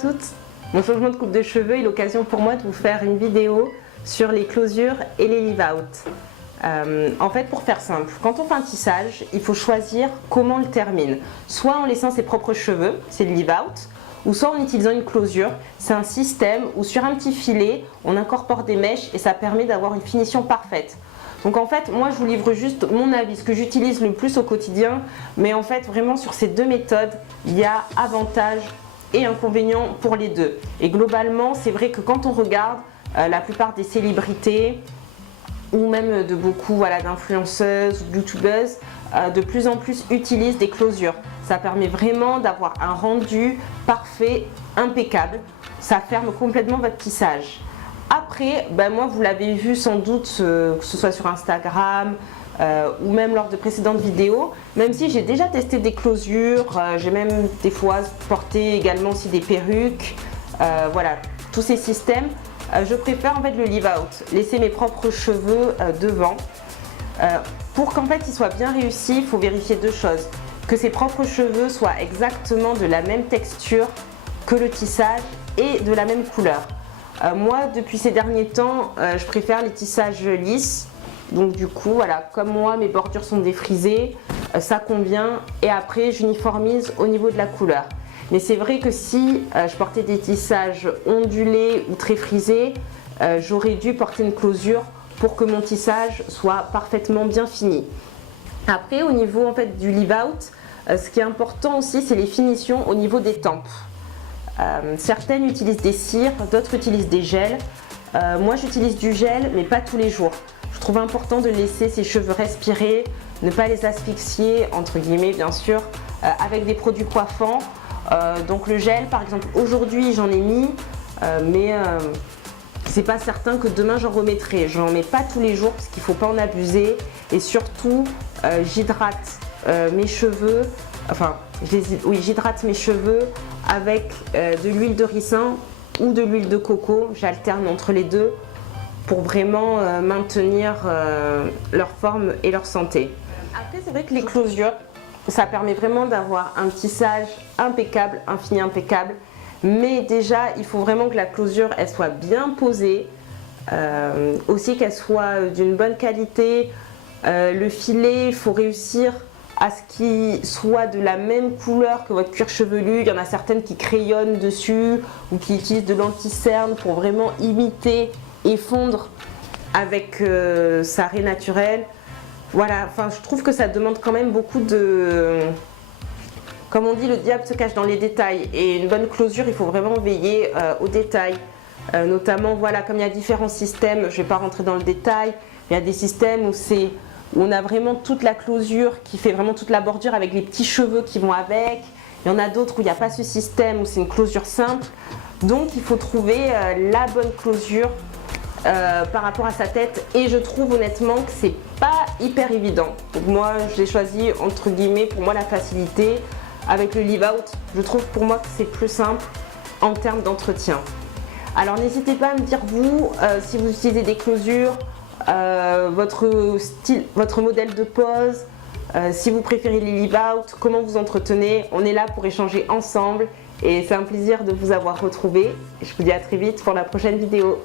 toutes. Mon changement de coupe de cheveux est l'occasion pour moi de vous faire une vidéo sur les closures et les leave-out. En fait, pour faire simple, quand on fait un tissage, il faut choisir comment on le termine. Soit en laissant ses propres cheveux, c'est le leave-out, ou soit en utilisant une closure. C'est un système où sur un petit filet, on incorpore des mèches et ça permet d'avoir une finition parfaite. Donc en fait, moi je vous livre juste mon avis, ce que j'utilise le plus au quotidien, mais en fait vraiment sur ces deux méthodes, il y a avantages et inconvénients pour les deux. Et globalement, c'est vrai que quand on regarde la plupart des célébrités, ou même de beaucoup d'influenceuses, youtubeuses, de plus en plus utilisent des closures. Ça permet vraiment d'avoir un rendu parfait, impeccable. Ça ferme complètement votre tissage. Après, moi vous l'avez vu sans doute, que ce soit sur Instagram ou même lors de précédentes vidéos, même si j'ai déjà testé des closures, j'ai même des fois porté également aussi des perruques, voilà, tous ces systèmes. Je préfère en fait le leave-out, laisser mes propres cheveux devant. Pour qu'en fait il soit bien réussi, il faut vérifier deux choses. Que ses propres cheveux soient exactement de la même texture que le tissage et de la même couleur. Moi, depuis ces derniers temps, je préfère les tissages lisses. Donc du coup, voilà, comme moi, mes bordures sont défrisées, ça convient. Et après, j'uniformise au niveau de la couleur. Mais c'est vrai que si je portais des tissages ondulés ou très frisés, j'aurais dû porter une closure pour que mon tissage soit parfaitement bien fini. Après, au niveau en fait du leave-out, ce qui est important aussi, c'est les finitions au niveau des tempes. Certaines utilisent des cires, d'autres utilisent des gels. Moi, j'utilise du gel, mais pas tous les jours. Je trouve important de laisser ses cheveux respirer, ne pas les asphyxier, entre guillemets bien sûr, avec des produits coiffants. Donc le gel, par exemple, aujourd'hui j'en ai mis, mais c'est pas certain que demain j'en remettrai. J'en mets pas tous les jours parce qu'il faut pas en abuser. Et surtout, j'hydrate mes cheveux, j'hydrate mes cheveux avec de l'huile de ricin ou de l'huile de coco. J'alterne entre les deux pour vraiment maintenir leur forme et leur santé. Après, c'est vrai que les closures, ça permet vraiment d'avoir un tissage impeccable, un fini impeccable. Mais déjà, il faut vraiment que la closure elle soit bien posée, aussi qu'elle soit d'une bonne qualité. Le filet, il faut réussir à ce qu'il soit de la même couleur que votre cuir chevelu. Il y en a certaines qui crayonnent dessus ou qui utilisent de l'anti-cerne pour vraiment imiter et fondre avec sa raie naturelle. Voilà, enfin je trouve que ça demande quand même beaucoup de... Comme on dit, le diable se cache dans les détails. Et une bonne closure, il faut vraiment veiller aux détails. Notamment, voilà, comme il y a différents systèmes, je ne vais pas rentrer dans le détail, il y a des systèmes où on a vraiment toute la closure qui fait vraiment toute la bordure avec les petits cheveux qui vont avec. Il y en a d'autres où il n'y a pas ce système, où c'est une closure simple. Donc il faut trouver la bonne closure par rapport à sa tête. Et je trouve honnêtement que c'est pas hyper évident. Donc moi je l'ai choisi entre guillemets pour moi la facilité. Avec le leave-out, je trouve pour moi que c'est plus simple en termes d'entretien. Alors n'hésitez pas à me dire vous, si vous utilisez des closures, votre style, votre modèle de pose, si vous préférez les leave-out, comment vous entretenez. On est là pour échanger ensemble et c'est un plaisir de vous avoir retrouvé. Je vous dis à très vite pour la prochaine vidéo.